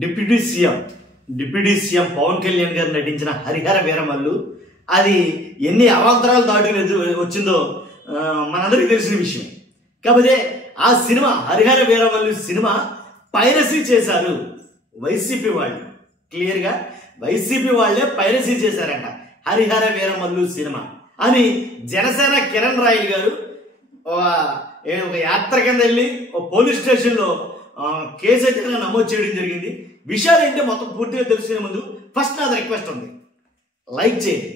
Deputy CM Pawan Kalyan గారు నటించిన హరిహర వీరమల్లు అది ఎన్ని అవాంతరాలు దాటుకుని వచ్చిందో మనందరికీ తెలిసిన విషయం. కాకపోతే ఆ cinema Harihara Veeramallu cinema piracy చేశారు వైసీపీ వాళ్ళు. క్లియర్గా వైసీపీ వాళ్ళే పైరసీ చేశారంట హరిహర వీరమల్లు సినిమా అని జనసేన కిరణ్ రాయల్ గారు ఒక యాత్ర కింద వెళ్ళి ఒక పోలీస్ స్టేషన్లో కేసు అయితే నమోదు చేయడం జరిగింది. విషయాలు ఏంటో మొత్తం పూర్తిగా తెలుసుకునే ముందు ఫస్ట్ నాది రిక్వెస్ట్ ఉంది, లైక్ చేయండి.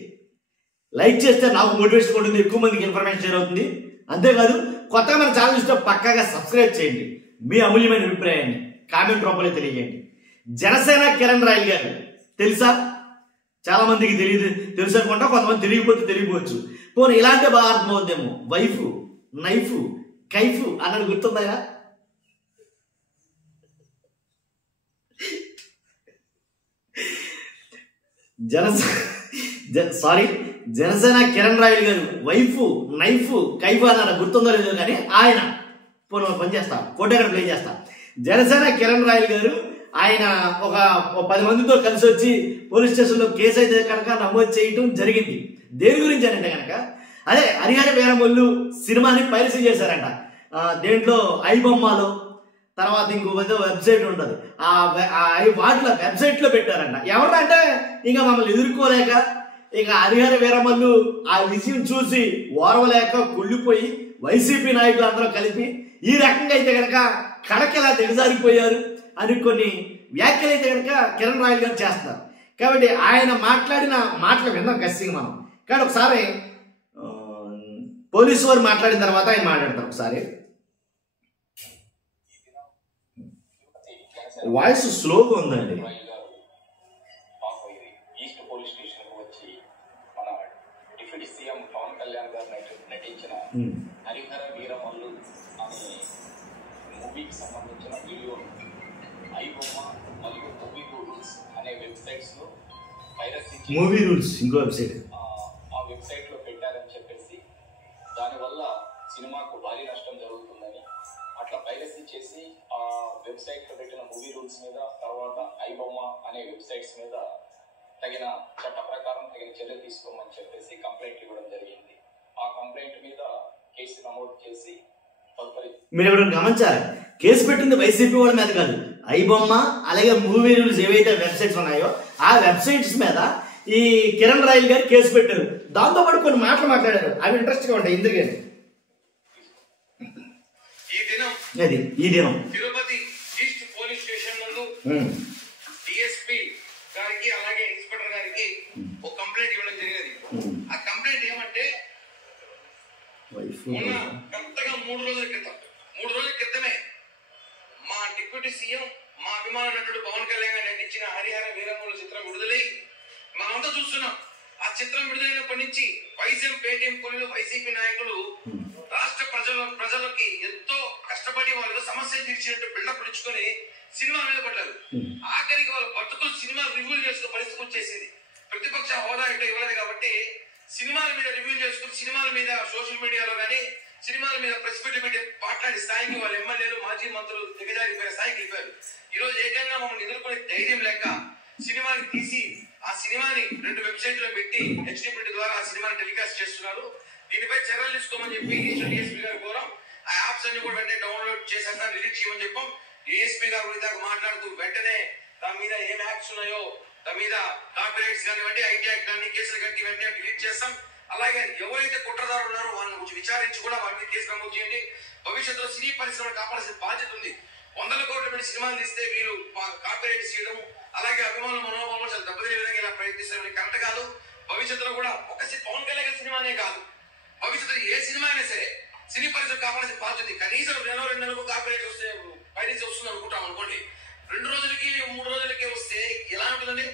లైక్ చేస్తే నాకు మోటివేషన్ ఉంటుంది, ఎక్కువ మందికి ఇన్ఫర్మేషన్ షేర్ అవుతుంది. అంతేకాదు కొత్తగా మన ఛానల్ చూస్తే పక్కాగా సబ్స్క్రైబ్ చేయండి. మీ అమూల్యమైన అభిప్రాయాన్ని కామెంట్ రూపంలో తెలియజేయండి. జనసేన కిరణ్ రాయల్ గారు తెలుసా? చాలా మందికి తెలియదు, తెలుసు అనుకుంటా, కొంతమంది తెలియకపోతే తెలియకపోవచ్చు. పోనీ ఇలాంటి బాగా అర్థమవుద్దేమో. వైఫ్ నైఫ్ కైఫ్ అన్నది గుర్తుందా? జనసేన కిరణ్ రాయల్ గారు వైఫ్ నైఫ్ కైఫ్ అన్న గుర్తుందో లేదో కానీ ఆయన పనిచేస్తా ఫోటోగ్రాఫ్ ప్లే చేస్తా. జనసేన కిరణ్ రాయల్ గారు ఆయన ఒక 10 మందితో కలిసి వచ్చి పోలీస్ స్టేషన్లో కేసు అయితే కనుక నమోదు చేయటం జరిగింది. దేని గురించి అంటే కనుక అదే హరిహర వీరమల్లు సినిమాని పైరసీ చేశారంట. దేంట్లో ఐబొమ్మలో తర్వాత ఇంకో వెబ్సైట్ ఉంటుంది, వాటిలో వెబ్సైట్లో పెట్టారంట. ఎవరంటే ఇంకా మమ్మల్ని ఎదుర్కోలేక ఇక హరిహర వీరమల్లు ఆ విషయం చూసి ఓర్వలేక కుళ్ళిపోయి వైసీపీ నాయకులు అందరూ కలిపి ఈ రకంగా అయితే కనుక కడకెలా దిగజారిపోయారు అని కొన్ని వ్యాఖ్యలు అయితే కనుక కిరణ్ రాయల్ గారు చేస్తున్నారు. కాబట్టి ఆయన మాట్లాడిన మాటలు విన్నాం ఖచ్చితంగా మనం. కానీ ఒకసారి పోలీసు వారు మాట్లాడిన తర్వాత ఆయన మాట్లాడతారు. ఒకసారి వాయిస్ స్లోగా ఉందండి. ఈస్ట్ పోలీస్ స్టేషన్ వచ్చి మన డిప్యూటీ సీఎం పవన్ కళ్యాణ్ గారు నటించిన హరిహర వీరమల్లు అనే మూవీకి సంబంధించిన వీడియోను ఐబొమ్మ మరియు మూవీ రూల్స్ అనే వెబ్సైట్స్ లో పైరసీ మూవీ రూల్స్ ఇంకో వెబ్సైట్ ఆ వెబ్సైట్ లో పెట్టారని చెప్పేసి దానివల్ల సినిమాకు భారీ నష్టం జరుగుతుందని అట్లా పైరసీ చేసి ఆ వెబ్సైట్ లో పెట్టిన మూవీ రూల్స్ మీద తర్వాత ఐబొమ్మ అనే వెబ్సైట్స్ మీద తగిన చట్ట ప్రకారం తగిన చర్య తీసుకోమని చెప్పేసి కంప్లైంట్ ఇవ్వడం జరిగింది. ఆ కంప్లైంట్ మీద కేసు నమోదు చేసి మీరు ఎవరైనా గమనించారు, కేసు పెట్టింది వైసీపీ వాళ్ళ మీద కాదు, ఐబొమ్మ అలాగే మూవీ రూల్స్ ఏవైతే వెబ్సైట్స్ ఉన్నాయో ఆ వెబ్సైట్స్ మీద ఈ కిరణ్ రాయల్ గారు కేసు పెట్టారు. దాంతోపాటు కొన్ని మాటలు మాట్లాడారు, అవి ఇంట్రెస్ట్ గా ఉంటాయి. ఎందుకంటే ఈ దినం తిరుపతి ఈస్ట్ పోలీస్ స్టేషన్ నందు డిఎస్పీ గారికి అలాగే ఇన్స్పెక్టర్ గారికి ఒక కంప్లైంట్ ఇవ్వడం జరిగింది. ఆ కంప్లైంట్ ఏమంటే మొన్న కరెక్ట్గా 3 రోజుల క్రితమే మా డిప్యూటీ సీఎం మా అభిమాన నటుడు పవన్ కళ్యాణ్ గారు నటించిన హరిహర వీరమల్లు చిత్రం విడుదలై మనమంతా చూస్తున్నాం. ఆ చిత్రం విడుదలైనప్పటి నుంచి పేటీఎం కొలులు వైసీపీ నాయకులు రాష్ట్ర ప్రజలకి ఎంతో కష్టపడి వాళ్ళు సమస్య తీర్చినట్టు బిల్డప్ ఇచ్చుకొని సినిమా మీద పడ్డారు. ఆఖరికి వాళ్ళ బతుకులు సినిమా రివ్యూ చేసుకునే పరిస్థితి వచ్చేసింది. ప్రతిపక్ష హోదా ఇటు ఇవ్వలేదు కాబట్టి సినిమాల మీద రివ్యూ చేసుకుని సినిమాల మీద సోషల్ మీడియాలో కానీ సినిమాల మీద ప్రెస్ మీట్ పెట్టి మాట్లాడే స్థాయికి వాళ్ళ ఎమ్మెల్యేలు మాజీ మంత్రులు దిగజారిపోయే స్థాయికి వెళ్ళిపోయారు. ఈ రోజు ఏకంగా మమ్మల్ని ఎదుర్కొనే ధైర్యం లేక సినిమాని తీసి ఆ సినిమాని 2 వెబ్సైట్లో పెట్టి హెచ్డి ప్రింట్ ద్వారా ఆ సినిమాని టెలికాస్ట్ చేస్తున్నారు. దీనిపై చర్యలు తీసుకోమని చెప్పి ఈస్ట్ డిఎస్పీ గారు కోరాం. ఆ యాప్స్ అన్ని కూడా వెంటనే డౌన్లోడ్ చేశాక డిలీట్ చేయమని చెప్పాం. డిఎస్పీ గారు ఇందాక మాట్లాడుతూ వెంటనే దాని మీద ఏం యాప్స్ ఉన్నాయో దాని మీద కాపీరైట్స్ కానివ్వండి ఐటీ యాక్ట్ కానీ కేసులు కట్టి వెంటనే డిలీట్ చేస్తాం. అలాగే ఎవరైతే కుట్రదారులు ఉన్నారో వాళ్ళని గురించి విచారించి కూడా వారి మీద కేసు నమోదు చేయండి. భవిష్యత్తులో సినీ పరిశ్రమను కాపాడాల్సిన బాధ్యత ఉంది. 100 కోట్ల పెట్టి సినిమాలు తీస్తే వీళ్ళు కాపీరైట్స్ చేయడం అలాగే అభిమానుల మనోభావాలు చాలా దెబ్బతినే విధంగా ఇలా ప్రయత్నిస్తారు. కరెక్ట్ కాదు. భవిష్యత్తులో కూడా ఒక పవన్ కళ్యాణ్ సినిమానే కాదు, భవిష్యత్తులో ఏ సినిమా అయినా సరే సినీ పరిశ్రమ కాపాడాల్సిన బాధ్యత. కనీసం 2 నెలలకు కాపీరైట్ వస్తే పైరసీ వస్తుంది అనుకుంటాం అనుకోండి. 2 రోజులకి 3 రోజులకి వస్తే ఎలా ఉంటుందండి?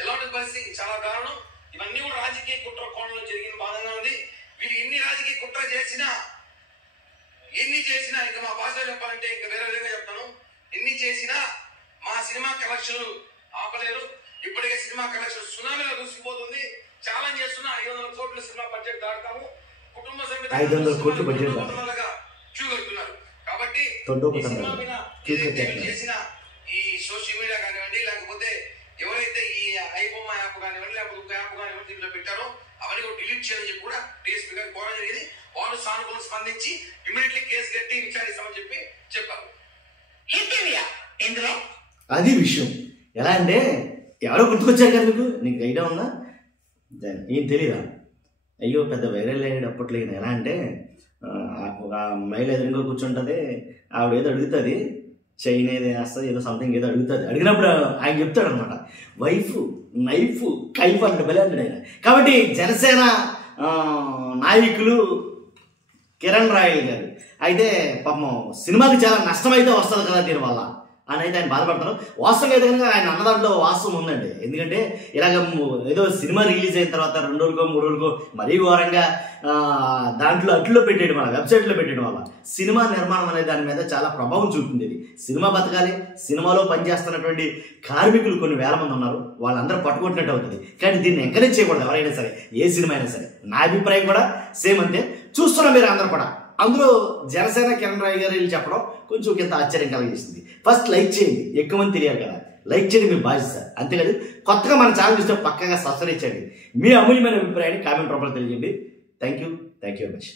ఎలా ఉంటుంది పరిస్థితి? చాలా దారుణం. ఇవన్నీ కూడా రాజకీయ కుట్ర కోణంలో జరిగిన భాగంగా ఉంది. వీళ్ళు ఎన్ని రాజకీయ కుట్ర చేసినా ఇంకా మా భాషలో చెప్పాలంటే ఇంకా వేరే విధంగా చెప్తాను, ఎన్ని చేసినా మా సినిమా కలెక్షన్ ఆపలేరు. ఇప్పటికే సినిమా కలెక్షన్ సునామీలో దూసిపోతుంది. ఛాలెంజ్ చేస్తున్నా 500 కోట్ల సినిమా బడ్జెట్ దాటుతాము. కుటుంబ సమేత 500 కోట్ల బడ్జెట్ చూగలుగుతున్నారు. కాబట్టి చేసిన ఈ సోషల్ మీడియా కానివ్వండి కానివ్వండి, లేకపోతే ఎవరైతే ఈ ఐబొమ్మ యాప్ కానివ్వండి, లేకపోతే ఒక యాప్ కానివ్వండి దీంట్లో పెట్టారో అవన్నీ కూడా డిలీట్ చేయాలని చెప్పి కూడా డిఎస్పీ గారు కోరడం జరిగింది. వాళ్ళు సానుకూలంగా స్పందించి ఇమీడియట్లీ కేసు కట్టి విచారిస్తామని చెప్పారు. ఇందులో అది విషయం. ఎలా అంటే ఎవరో గుర్తుకొచ్చారు కదా నీకు ఐడియా ఉందా? ఏం తెలీదా? అయ్యో పెద్ద వైరల్ అయ్యాడు అప్పట్లో. ఎలా అంటే ఒక మహిళ ఎదురుగా కూర్చుంటుంది, ఆవిడ ఏదో అడుగుతుంది, చైన్ ఏదో వేస్తుంది, ఏదో సంథింగ్ ఏదో అడుగుతుంది. అడిగినప్పుడు ఆయన చెప్తాడు అనమాట, వైఫ్ నైఫ్ కైఫ్ అంటే బలి అంటాడు ఆయన. కాబట్టి జనసేన నాయకులు కిరణ్ రాయల్ గారు అయితే పాపం సినిమాకి చాలా నష్టం అయితే వస్తుంది కదా దీనివల్ల అని అయితే ఆయన బాధపడతారు. వాస్తవంగా అయితే కనుక ఆయన అన్న దాంట్లో వాస్తవం ఉందండి. ఎందుకంటే ఇలాగ ఏదో సినిమా రిలీజ్ అయిన తర్వాత 2 రోజులకో 3 రోజులకో మరీ ఘోరంగా దాంట్లో అట్లో పెట్టేయడం వల్ల, వెబ్సైట్లో పెట్టేయడం వల్ల సినిమా నిర్మాణం అనే దాని మీద చాలా ప్రభావం చూపుతుంది. సినిమా బతకాలి, సినిమాలో పనిచేస్తున్నటువంటి కార్మికులు కొన్ని వేల మంది ఉన్నారు, వాళ్ళందరూ పట్టుకుంటున్నట్టు అవుతుంది. కానీ దీన్ని ఎంకరేజ్ చేయకూడదు ఎవరైనా సరే, ఏ సినిమా అయినా సరే. నా అభిప్రాయం కూడా సేమ్ అంతే. చూస్తున్నా మీరు అందరూ కూడా. అందులో జనసేన కిరణ్ రాయ్ గారు వీళ్ళు చెప్పడం కొంచెం కింద ఆశ్చర్యం కలిగిస్తుంది. ఫస్ట్ లైక్ చేయండి, ఎక్కువ మంది తెలియాలి కదా. లైక్ చేయండి, మీరు బాధ్యత. అంతేకాదు కొత్తగా మన ఛానల్ చూస్తే పక్కగా సబ్స్క్రైబ్ చేయండి. మీ అమూల్యమైన అభిప్రాయాన్ని కామెంట్ రూపంలో తెలియజేయండి. Thank you very much.